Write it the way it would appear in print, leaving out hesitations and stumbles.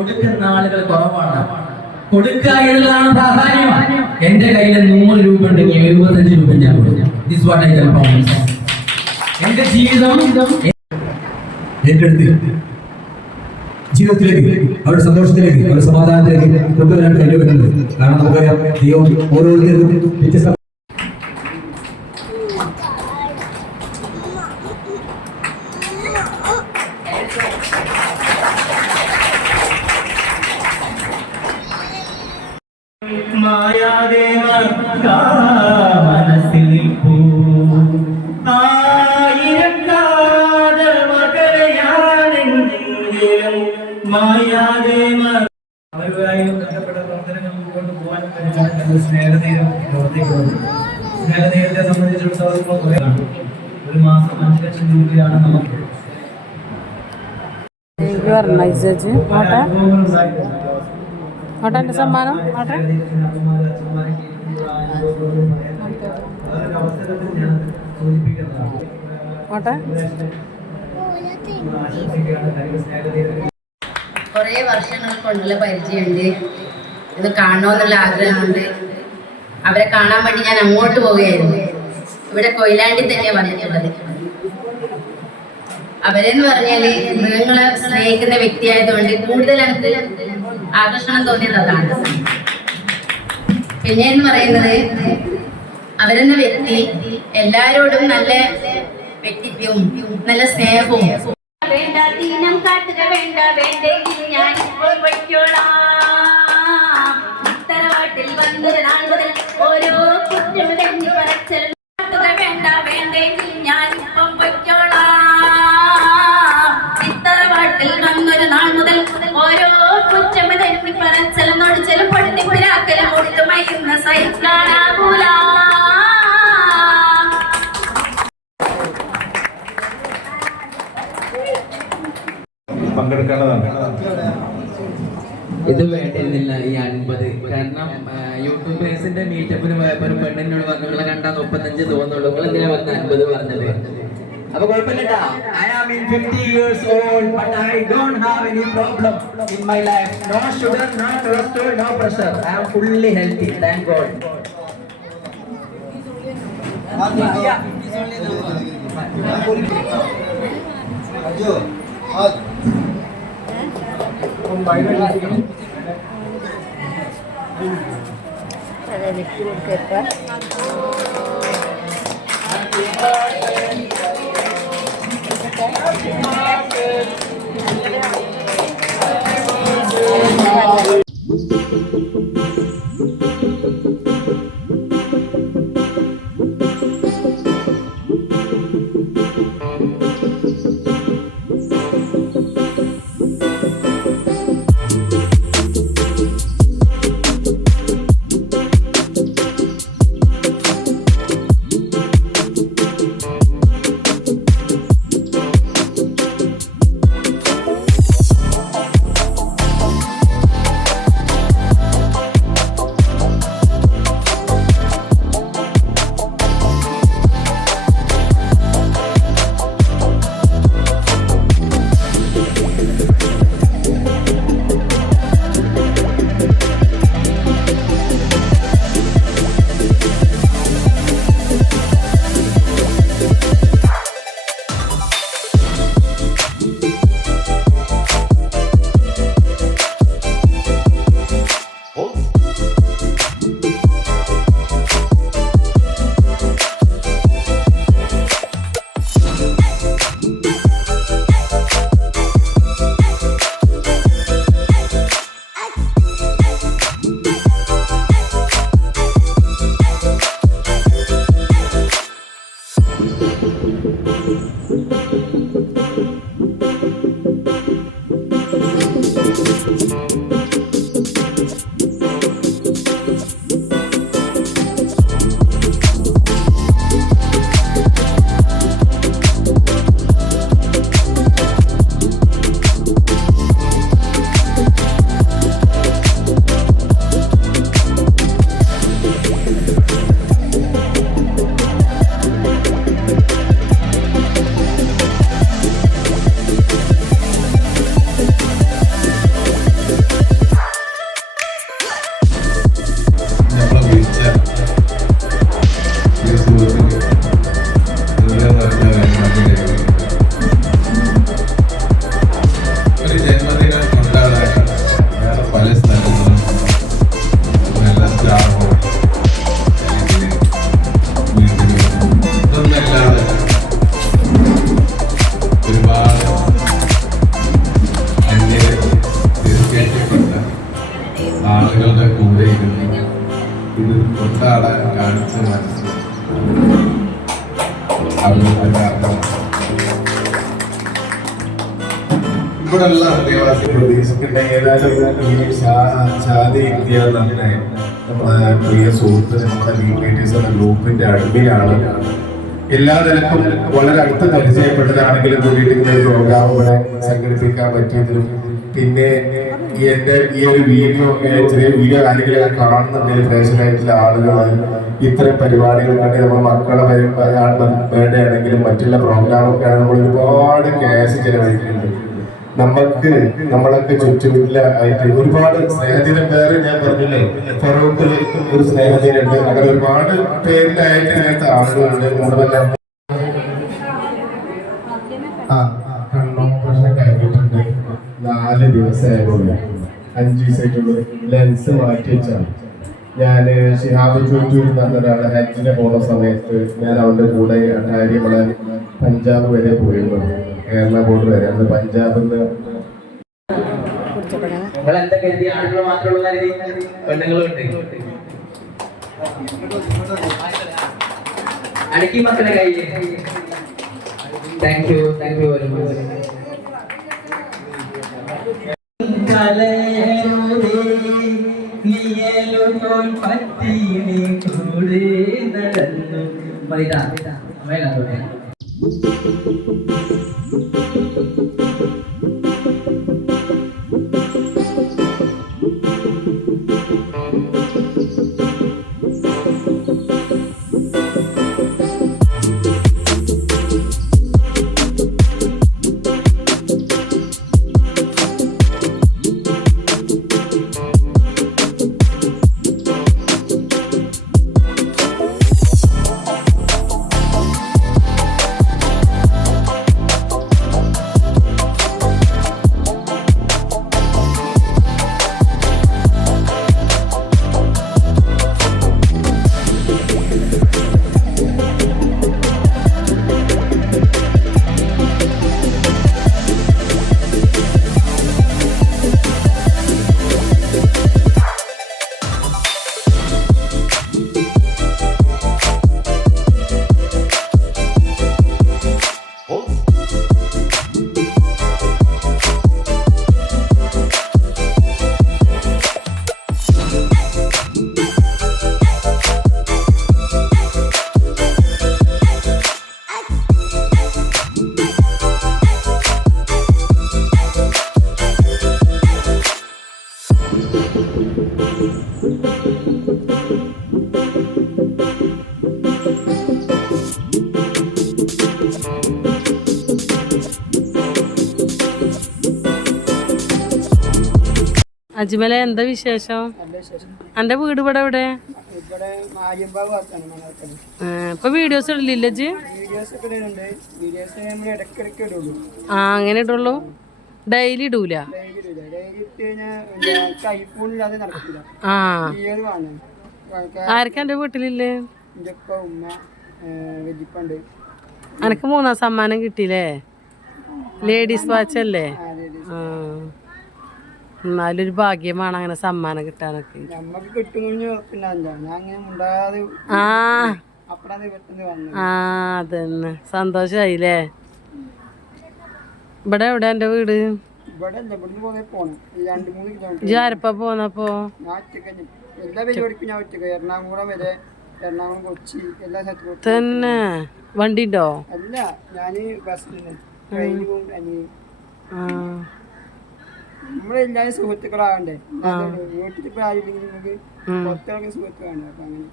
കൊടുക്കുന്ന ആളുകൾ കുറവാണ്. കൊടുക്കുക എന്നുള്ളതാണ് പ്രാധാന്യം. എന്റെ കയ്യിൽ 100 രൂപ ഉണ്ടെങ്കിൽ 75 രൂപ ഞാൻ കൊടുക്കാം. എന്റെ ജീവിതം ഏറ്റെടുത്ത് ജീവിതത്തിലേക്ക്, അവരുടെ സന്തോഷത്തിലേക്ക്, അവരുടെ സമാധാനത്തിലേക്ക് കൊണ്ടുവരാൻ കഴിയുമെന്നുള്ളത്. കാരണം നമുക്കറിയാം, ദൈവം ഓരോരുത്തർക്കും വ്യത്യസ്ത മനസ്സിൽ അവരുമായും ബന്ധപ്പെട്ട പ്രവർത്തനങ്ങൾ മുന്നോട്ട് പോകാൻ സ്നേഹനേരത്തെ സംബന്ധിച്ചിടത്തോളം ഒരു മാസം 5 ലക്ഷം രൂപയാണ് നമുക്ക്. സമ്മാനം കുറേ വർഷങ്ങൾ കൊണ്ടുള്ള പരിചയമുണ്ട്. ഇത് കാണണമെന്നുള്ള ആഗ്രഹമുണ്ട്. അവരെ കാണാൻ വേണ്ടി ഞാൻ അങ്ങോട്ട് പോവുകയായിരുന്നു. ഇവിടെ കൊയിലാണ്ടി തന്നെയാണ് വന്നിട്ടുള്ളത്. അവരെന്ന് പറഞ്ഞാല് മൃഗങ്ങളെ സ്നേഹിക്കുന്ന വ്യക്തിയായതുകൊണ്ട് കൂടുതൽ എനിക്ക് ആകർഷണം തോന്നിയത് അതാണ്. പിന്നെ എന്ന് പറയുന്നത്, അവരെന്ന വ്യക്തി എല്ലാരോടും നല്ല വ്യക്തിത്വവും നല്ല സ്നേഹവും. വേണ്ട ദീനം കാട്ടുക, വേണ്ട വേണ്ടെങ്കിൽ ഞാൻ ഇപ്പോൾ വയ്ക്കോളാം. തറവാട്ടിൽ വന്നൊരു നാൾ മുതൽ ഓരോ കുറ്റം തെന്നി പറച്ചലും കാട്ടുക, വേണ്ട വേണ്ടെങ്കിൽ ഞാൻ ഇപ്പം വയ്ക്കോളാം. തറവാട്ടിൽ വന്നൊരു നാൾ മുതൽ ഓരോ കുറ്റം തെന്നി പറച്ചലും നൊടിച്ചലും പൊട്ടിപ്പിരാക്കലും ഒട്ടുമയുന്ന സഹിക്കാനാകൂല. പങ്കെടുക്കേണ്ടതാണ്. ഇത് വേണ്ടിയിരുന്നില്ല ഈ 50. കാരണം യൂട്യൂബേഴ്സിന്റെ മീറ്റപ്പിന് പോയപ്പോ ഒരു പെണ്ണിനോട് പറഞ്ഞു, നിങ്ങളെ കണ്ടാൽ 35 തോന്നുള്ളൂ, നിങ്ങൾ എന്തിനാ പറഞ്ഞ 50 പറഞ്ഞത്? അപ്പൊ കുഴപ്പമില്ലട്ടാ. I am in 50 years old, but I don't have any problem in my life. No sugar, no cholesterol, no pressure. I am fully healthy, thank God. എന്താണ് കാണിച്ച് മനസ്സിലാക്കി അതിന്റെ അർത്ഥം ഇവിടെയുള്ള അന്തേവാസി പ്രതീക്ഷിക്കുന്ന ഏതായാലും ഈ ഷാദി ഇന്ത്യ തന്നെ നമ്മളെ പ്രിയ സുഹൃത്ത് നമ്മുടെ ലീഗേറ്റീവ്സ് എന്ന ഗ്രൂപ്പിന്റെ അഡ്മിനാണ്. എല്ലാ നിലക്കും വളരെ അടുത്ത് പരിചയപ്പെട്ടതാണെങ്കിലും കൂടിയിട്ട് ഇങ്ങനെ ഒരു പ്രോഗ്രാം ഇവിടെ സംഘടിപ്പിക്കാൻ പറ്റിയതിലും പിന്നെ എന്റെ ഈ ഒരു വീഡിയോ ചെറിയ വീഡിയോ ആരെങ്കിലും കാണുന്നുണ്ടെങ്കിൽ പ്രേക്ഷകരായിട്ടുള്ള ആളുകൾ ഇത്തരം പരിപാടികൾ കണ്ടി നമ്മുടെ മക്കളെ ബർത്ത്ഡേ ആണെങ്കിലും മറ്റുള്ള പ്രോഗ്രാമൊക്കെ ആണെങ്കിൽ നമ്മൾ ഒരുപാട് ക്യാഷ് ചെലവഴിക്കുന്നുണ്ട്. നമ്മളൊക്കെ ചുറ്റുമില്ലായിട്ട് ഒരുപാട് സ്നേഹദിനം വേറെ ഞാൻ പറഞ്ഞില്ലേ ഫറൂഖിൽ ഒരു സ്നേഹദിനുണ്ട്. അങ്ങനെ ഒരുപാട് പേരിലായിട്ട് ഇങ്ങനത്തെ ആളുകളുണ്ട്. നമ്മുടെ കണ്ണോപ്പറേഷൻ കഴിഞ്ഞിട്ടുണ്ട്. 4 ദിവസമായിട്ടുള്ള 5 ദിവസമായിട്ടുള്ള ലെൻസ് മാറ്റി വെച്ചാണ്. ഞാൻ ഷിഹാബ് ചൂറ്റൂർ എന്ന് പറഞ്ഞ ഒരാളെ ഹജ്ജിന് പോകുന്ന സമയത്ത് ഞാൻ അവൻ്റെ കൂടെ അട്ടാരി നമ്മളെ പഞ്ചാബ് വരെ പോയിരുന്നു. കേരള ബോർഡർ വരെ. അന്ന് പഞ്ചാബിൽ നിന്ന് അടക്കി മക്കളെ കയ്യിൽ. Thank you very much. Ajmala എന്താ വിശേഷം? എന്റെ വീട് ഇവിടെ എവിടെ? ഇപ്പൊ വീഡിയോസ് ഇടലില്ല ജി? ആ അങ്ങനെ ഇടുള്ളൂ, ഡെയിലി ഇടൂല. ആ ആർക്കാ എന്റെ വീട്ടിലില്ലേ? എനക്ക് 3ാം സമ്മാനം കിട്ടിയില്ലേ? ലേഡീസ് വാച്ച് അല്ലേ? ആ എന്നാലൊരു ഭാഗ്യമാണ് അങ്ങനെ സമ്മാനം കിട്ടാനൊക്കെ. ആ അതന്നെ, സന്തോഷായില്ലേ? ഇവിടെ എവിടെ എന്റെ വീട്? ആരപ്പ പോന്നപ്പോ? തന്നെ വണ്ടി ഉണ്ടോ? നമ്മളെല്ലാരും സുഹൃത്തുക്കളാവണ്ടേ? വീട്ടിൽ ഇപ്പൊ ആരില്ലെങ്കിൽ നമുക്ക് പുറത്തിറങ്ങിയ സുഹൃത്തുക്കളാണ്. അപ്പൊ അങ്ങനെ